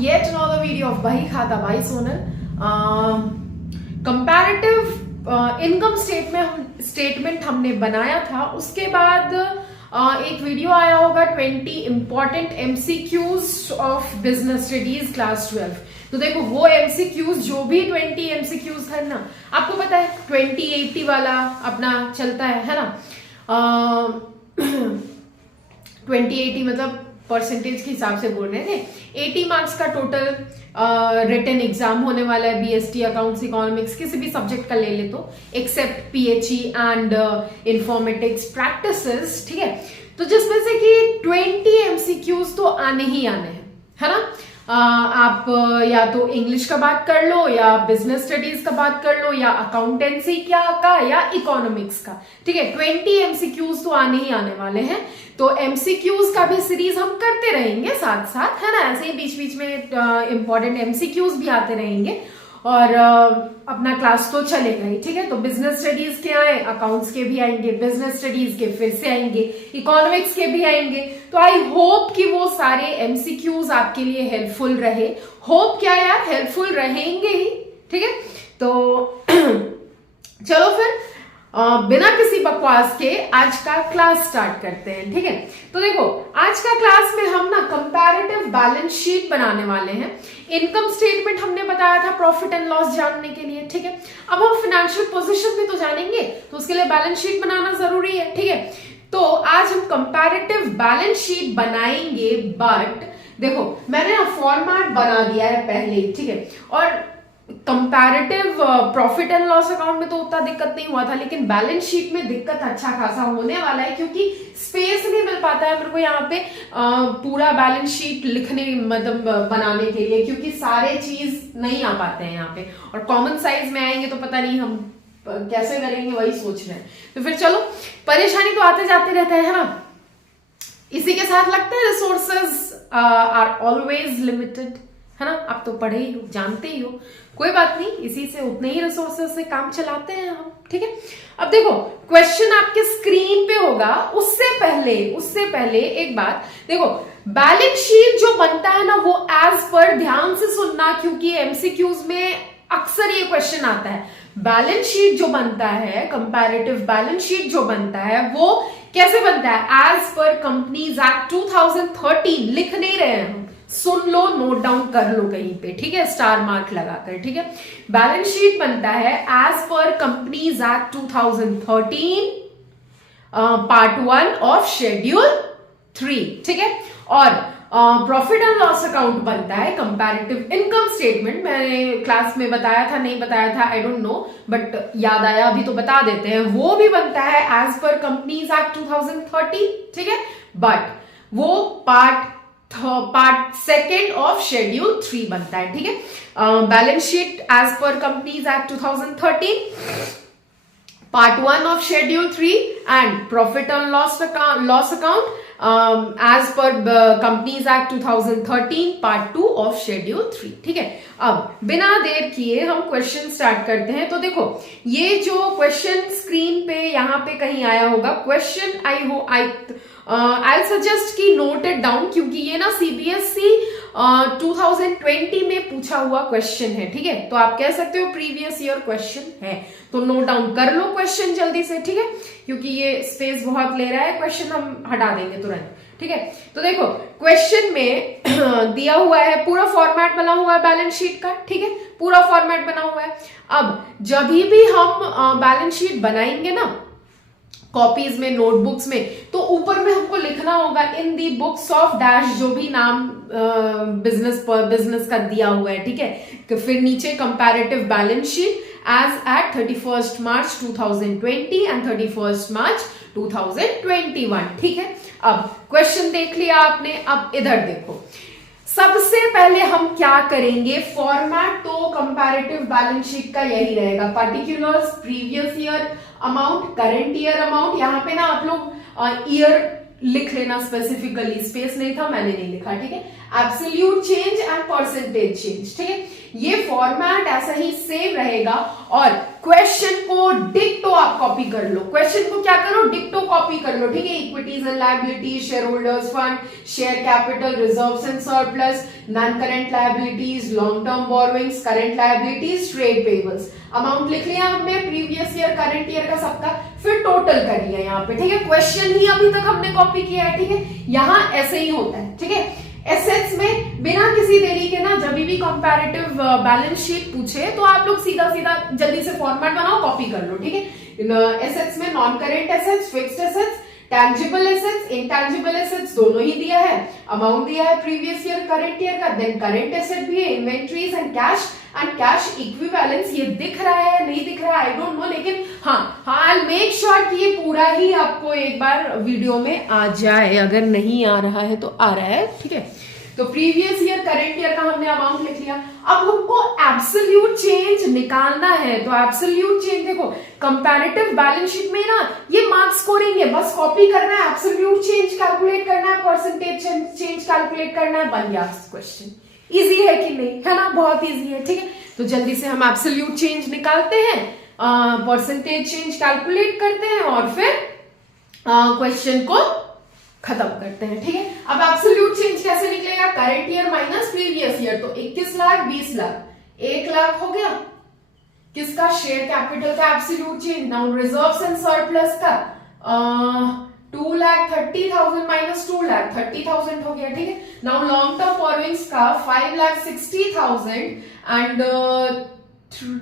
yet another video of Bahi Khata by Sonal. Comparative income statement हमने बनाया था, उसके बाद एक वीडियो आया होगा 20 important MCQs of business studies class 12। तो देखो वो एमसीक्यूज जो भी 20 एमसीक्यूज है ना, आपको पता है 20-80 वाला अपना चलता है ना। 20-80 मतलब परसेंटेज के हिसाब से बोल रहे थे। 80 मार्क्स का टोटल रिटन एग्जाम होने वाला है, बीएसटी, अकाउंट्स, इकोनॉमिक्स, किसी भी सब्जेक्ट का ले ले तो, except PHE and informatics practices, ठीक है। तो जिसमें से कि 20 एमसीक्यूज तो आने ही आने हैं, है ना। आप या तो इंग्लिश का बात कर लो, या बिजनेस स्टडीज का बात कर लो, या अकाउंटेंसी का, या इकोनॉमिक्स का, ठीक है। 20 एमसीक्यूज तो आने ही आने वाले हैं। तो एमसीक्यूज का भी सीरीज हम करते रहेंगे साथ साथ, है ना। ऐसे ही बीच बीच में इंपॉर्टेंट एमसीक्यूज भी आते रहेंगे और अपना क्लास तो चलेगा ही, ठीक है। तो बिजनेस स्टडीज के आए, अकाउंट्स के भी आएंगे, बिजनेस स्टडीज के फिर से आएंगे, इकोनॉमिक्स के भी आएंगे। तो आई होप कि वो सारे एमसीक्यूज आपके लिए हेल्पफुल रहे। होप क्या यार, हेल्पफुल रहेंगे ही, ठीक है। तो चलो फिर बिना किसी बकवास के आज का क्लास स्टार्ट करते हैं, ठीक है। तो देखो आज का क्लास में हम ना कंपैरेटिव बैलेंस शीट बनाने वाले हैं। इनकम स्टेटमेंट हमने बताया था प्रॉफिट एंड लॉस जानने के लिए, ठीक है। अब हम फाइनेंशियल पोजीशन भी तो जानेंगे, तो उसके लिए बैलेंस शीट बनाना जरूरी है, ठीक है। तो आज हम कंपैरेटिव बैलेंस शीट बनाएंगे, बट देखो मैंने ना फॉर्मेट बना दिया है पहले ही, ठीक है। और comparative profit and loss account में तो उतना दिक्कत नहीं हुआ था, लेकिन बैलेंस शीट में दिक्कत अच्छा खासा होने वाला है, क्योंकि स्पेस नहीं मिल पाता है मेरे को यहाँ पे पूरा बैलेंस शीट लिखने मतलब बनाने के लिए, क्योंकि सारे चीज नहीं आ पाते हैं यहाँ पे। और कॉमन साइज में आएंगे तो पता नहीं हम कैसे करेंगे, वही सोच रहे हैं। तो फिर चलो, परेशानी तो आते जाते रहते हैं, है ना। इसी के साथ लगता है रिसोर्सेज आर ऑलवेज लिमिटेड, है ना। आप तो पढ़े ही हो, जानते ही हो, कोई बात नहीं, इसी से उतने ही रिसोर्सेज से काम चलाते हैं हम, ठीक है। अब देखो क्वेश्चन आपके स्क्रीन पे होगा, उससे पहले एक बात देखो, बैलेंस शीट जो बनता है ना वो एज पर, ध्यान से सुनना क्योंकि एमसीक्यूज में अक्सर ये क्वेश्चन आता है। बैलेंस शीट जो बनता है, कंपैरेटिव बैलेंस शीट जो बनता है, वो कैसे बनता है, एज पर कंपनीज एक्ट 2013। लिख नहीं रहे हैं हम, सुन लो, नोट डाउन कर लो कहीं पे, ठीक है, स्टार मार्क लगाकर, ठीक है। बैलेंस शीट बनता है as per companies act 2013 part 1 of schedule 3, ठीक है। और प्रॉफिट एंड लॉस अकाउंट बनता है कंपैरेटिव इनकम स्टेटमेंट। मैंने क्लास में बताया था, नहीं बताया था, आई डोंट नो, बट याद आया अभी तो बता देते हैं। वो भी बनता है एज पर कंपनीज एक्ट 2013, ठीक है। बट वो पार्ट 2 ऑफ शेड्यूल 3 बनता है, ठीक है। Balance sheet as per companies act 2013, part 1 of schedule 3, and profit and loss account as per companies act 2013 part 2 of schedule 3, ठीक है। अब बिना देर किए हम क्वेश्चन स्टार्ट करते हैं। तो देखो ये जो क्वेश्चन स्क्रीन पे यहाँ पे कहीं आया होगा क्वेश्चन, आई सजेस्ट कि नोट इट डाउन, क्योंकि ये ना सीबीएसई 2020 में पूछा हुआ क्वेश्चन है, ठीक है। तो आप कह सकते हो प्रीवियस ईयर क्वेश्चन है, तो नोट डाउन कर लो क्वेश्चन जल्दी से, ठीक है, क्योंकि ये स्पेस बहुत ले रहा है। क्वेश्चन हम हटा देंगे तुरंत, ठीक है। तो देखो क्वेश्चन में दिया हुआ है, पूरा फॉर्मेट बना हुआ है बैलेंस शीट का, ठीक है, पूरा फॉर्मेट बना हुआ है। अब जब भी हम बैलेंस शीट बनाएंगे ना कॉपीज में, नोटबुक्स में, तो ऊपर में हमको लिखना होगा इन दी बुक्स ऑफ डैश, जो भी नाम बिजनेस का दिया हुआ है, ठीक है। फिर नीचे comparative balance sheet as at 31 March 2020 and 31 March 2021, ठीक है। अब क्वेश्चन देख लिया आपने, अब इधर देखो, सबसे पहले हम क्या करेंगे, फॉर्मेट तो कंपैरेटिव बैलेंस शीट का यही रहेगा, particulars, previous year amount, current year amount. यहाँ पे ना आप लोग ईयर लिख लेना स्पेसिफिकली, स्पेस नहीं था, मैंने नहीं लिखा, ठीक है। Absolute change and percentage change, ठीक है। ये फॉर्मेट ऐसा ही सेम रहेगा और क्वेश्चन को डिक्टो आप कॉपी कर लो, क्वेश्चन को क्या करो, डिक्टो कॉपी कर लो, ठीक है। Equities and liabilities, share holders fund, share capital, reserves and surplus, non current liabilities, long term borrowings, current liabilities, trade payables. Amount लिख लिया हमने प्रीवियस ईयर, करंट ईयर का सबका, फिर टोटल कर लिया यहाँ पे, ठीक है। क्वेश्चन ही अभी तक हमने कॉपी किया है, ठीक है। यहाँ ऐसे ही होता है, ठीक है। एसेट्स में बिना किसी देरी के ना, जब भी कंपैरेटिव बैलेंस शीट पूछे तो आप लोग सीधा सीधा जल्दी से फॉर्मेट बनाओ, कॉपी कर लो, ठीक है। एसेट्स में non current assets, fixed assets, tangible assets, intangible assets दोनों ही दिया है। अमाउंट दिया है प्रीवियस ईयर, करंट ईयर का, देन करंट एसेट भी है, इन्वेंट्रीज एंड कैश इक्विवेलेंस। ये दिख रहा है नहीं दिख रहा है आई डोंट नो, लेकिन हाँ आई मेक श्योर कि ये पूरा ही आपको एक बार वीडियो में आ जाए, अगर नहीं आ रहा है तो आ रहा है, ठीक है। तो प्रीवियस ईयर, करंट ईयर का हमने अमाउंट लिख लिया। अब हमको एब्सोल्यूट चेंज निकालना है, तो एब्सोल्यूट चेंज देखो कंपैरेटिव बैलेंस शीट में ना ये मार्क्स स्कोरिंग है, बस कॉपी करना है, एब्सोल्यूट चेंज कैलकुलेट करना है, परसेंटेज चेंज कैलकुलेट करना है, बन गया क्वेश्चन। इजी है कि नहीं, है ना, बहुत इजी है, ठीक है। तो जल्दी से हम एब्सोल्यूट चेंज निकालते हैं, परसेंटेज चेंज कैलकुलेट करते हैं और फिर क्वेश्चन को खत्म करते हैं, ठीक है। अब एब्सोल्यूट चेंज कैसे निकलेगा, current year minus previous year, तो 21 लाख 20 लाख 1 लाख हो गया किसका, शेयर कैपिटल का absolute change. Now reserves and surplus का 2,30,000 माइनस 2 लाख 30,000 हो गया, ठीक है। नाउ लॉन्ग टर्म बोरोइंग्स का 5,60,000 एंड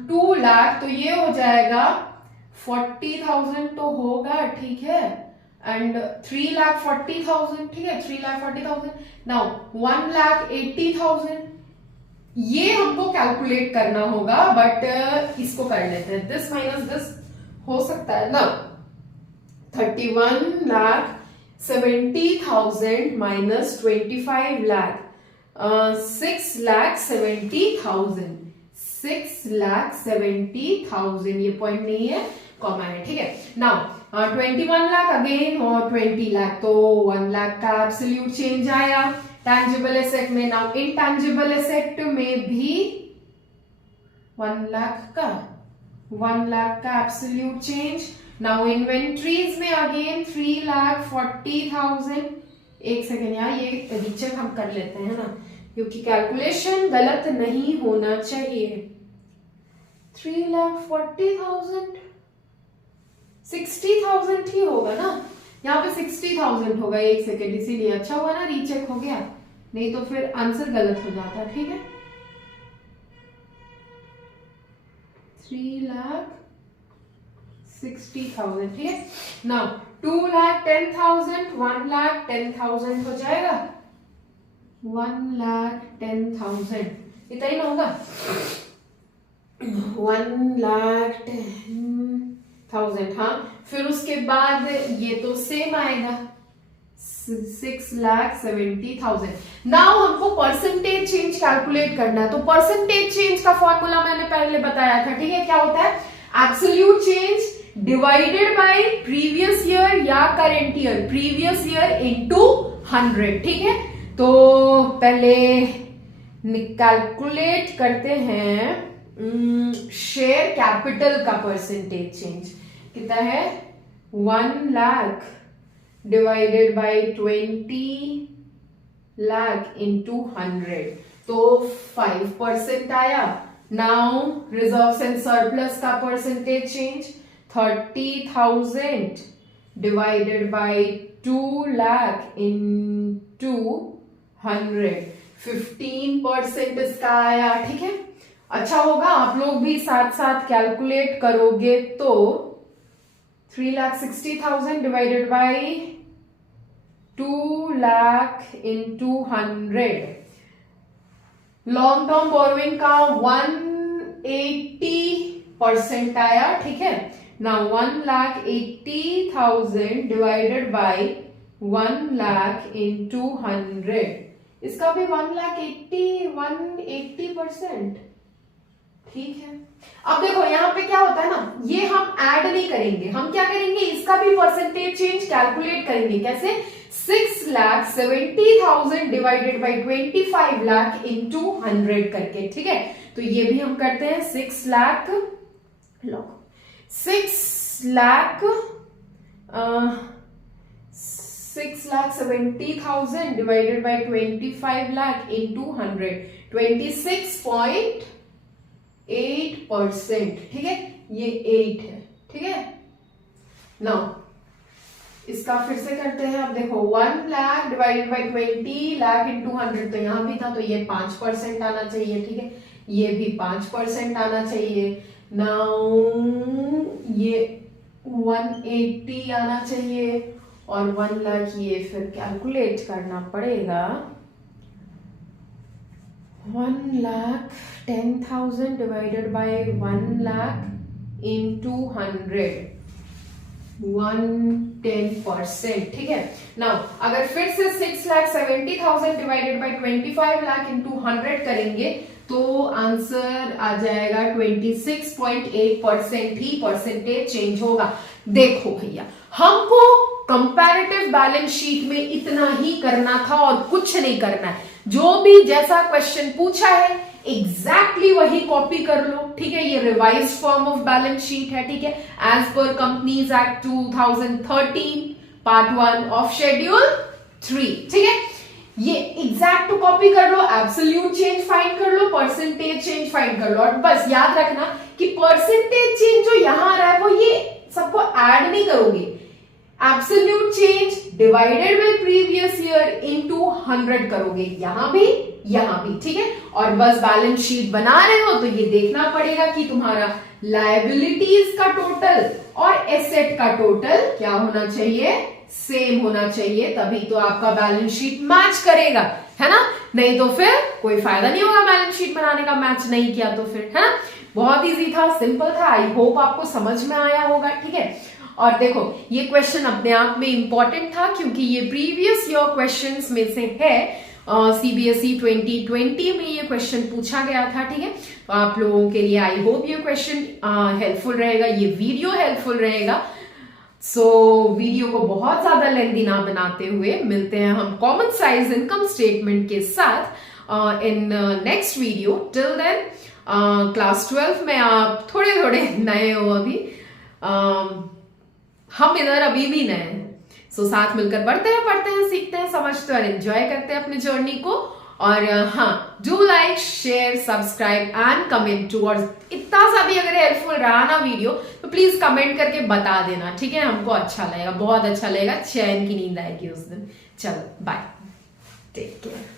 2 लाख, तो ये हो जाएगा 40,000 तो होगा, ठीक है, एंड 3,40,000, ठीक है, 3,40,000। नाउ 1,80,000, ये हमको कैलकुलेट करना होगा, बट इसको कर लेते हैं, दिस माइनस दिस हो सकता है ना। 31,70,000 माइनस 25 लाख 6,70,000 6,70,000, ये पॉइंट नहीं है, कॉमा है, ठीक है। नाउ 21 लाख अगेन और 20 लाख, तो 1 लाख का एब्सोल्यूट चेंज आया टैंजिबल एसेट में। नाउ इनटैंजिबल एसेट में भी 1 लाख का एब्सोल्यूट चेंज। नाउ इन्वेंट्रीज में अगेन 3,40,000। एक सेकेंड यार, ये रीचेक हम कर लेते हैं ना, क्योंकि कैलकुलेशन गलत नहीं होना चाहिए। 3,40,000 60,000 ही होगा ना, यहाँ पे 60,000 होगा। एक सेकेंड, इसीलिए अच्छा हुआ ना रीचेक हो गया, नहीं तो फिर आंसर गलत हो जाता, ठीक है। 3,60,000, ठीक है। नाउ 2,10,000 1,10,000 हो जाएगा, 1,10,000 इतना ही ना होगा, 1,10,000, हाँ। फिर उसके बाद ये तो सेम आएगा 6,70,000। नाउ हमको परसेंटेज चेंज कैलकुलेट करना है, तो परसेंटेज चेंज का फॉर्मूला मैंने पहले बताया था, ठीक है। क्या होता है, absolute change divided by previous year या current year, previous year into 100, ठीक है। तो पहले कैलकुलेट करते हैं शेयर कैपिटल का परसेंटेज चेंज, कितना है 1 lakh divided by 20 lakh into 100, तो 5% आया। नाउ रिजर्व्स एंड सरप्लस का percentage change 30,000 divided by 2 lakh into 100, 15% इसका आया, ठीक है। अच्छा होगा आप लोग भी साथ साथ कैलकुलेट करोगे, तो 3,60,000 divided by 2 lakh into 100, long term borrowing का 180% आया, ठीक है। Now 1,80,000 divided by 1 lakh into 100, इसका भी 1,80% ठीक है। अब देखो यहाँ पे क्या होता है ना, ये हम ऐड नहीं करेंगे, हम क्या करेंगे, इसका भी परसेंटेज चेंज कैलकुलेट करेंगे। कैसे, 6,70,000 डिवाइडेड बाई 25 लाख इंटू 100 करके, ठीक है। तो ये भी हम करते हैं 6,70,000 डिवाइडेड बाई 25 लाख इंटू 100, 26.8%, ठीक है। ये 8 है, ठीक है। नाउ इसका फिर से करते हैं। अब देखो 1 lakh divided by 20 lakh into 100, तो यहां भी था, तो ये 5% आना चाहिए, ठीक है। ये भी 5% आना चाहिए। नाउ ये 180 आना चाहिए और 1 लाख, ये फिर कैलकुलेट करना पड़ेगा। 1,10,000 डिवाइडेड बाई 1 लाख इंटू 100, 110%, ठीक है। नाउ अगर फिर से 6,70,000 डिवाइडेड बाई 25 लाख इंटू 100 करेंगे तो आंसर आ जाएगा 26.8% ही परसेंटेज चेंज होगा। देखो भैया, हमको कंपैरेटिव बैलेंस शीट में इतना ही करना था और कुछ नहीं करना है। जो भी जैसा क्वेश्चन पूछा है एग्जैक्टली वही कॉपी कर लो, ठीक है। ये revised form of balance sheet है, ठीक है, as per companies act 2013 part 1 of schedule 3, ठीक है। ये एग्जैक्ट कॉपी कर लो, एब्सोल्यूट चेंज फाइंड कर लो, परसेंटेज चेंज फाइंड कर लो, और बस याद रखना कि परसेंटेज चेंज जो यहां आ रहा है वो ये सबको ऐड नहीं करोगे। Absolute change divided by previous year into 100 करोगे, यहां भी, ठीक है। और बस बैलेंस शीट बना रहे हो तो ये देखना पड़ेगा कि तुम्हारा लायबिलिटीज का टोटल और एसेट का टोटल क्या होना चाहिए, सेम होना चाहिए, तभी तो आपका बैलेंस शीट मैच करेगा, है ना। नहीं तो फिर कोई फायदा नहीं होगा बैलेंस शीट बनाने का, मैच नहीं किया तो फिर, है ना। बहुत इजी था, सिंपल था। आई होप आपको समझ में आया होगा, ठीक है। और देखो ये क्वेश्चन अपने आप में इंपॉर्टेंट था क्योंकि ये प्रीवियस ईयर क्वेश्चंस में से है। सीबीएसई 2020 में ये क्वेश्चन पूछा गया था, ठीक है। तो आप लोगों के लिए आई होप ये क्वेश्चन हेल्पफुल रहेगा, ये वीडियो हेल्पफुल रहेगा। सो वीडियो को बहुत ज्यादा लेंथी ना बनाते हुए मिलते हैं हम कॉमन साइज इनकम स्टेटमेंट के साथ in next video. Till then class 12 में आप थोड़े थोड़े नए हो अभी, हम इधर अभी भी नए हैं। सो साथ मिलकर पढ़ते हैं, सीखते हैं, समझते हैं और एंजॉय करते हैं अपनी जर्नी को। और हाँ, do like, share, subscribe and comment too. और इतना सा भी अगर हेल्पफुल रहा ना वीडियो तो प्लीज कमेंट करके बता देना, ठीक है। हमको अच्छा लगेगा, बहुत अच्छा लगेगा, चैन की नींद आएगी उस दिन। चलो बाय, टेक केयर।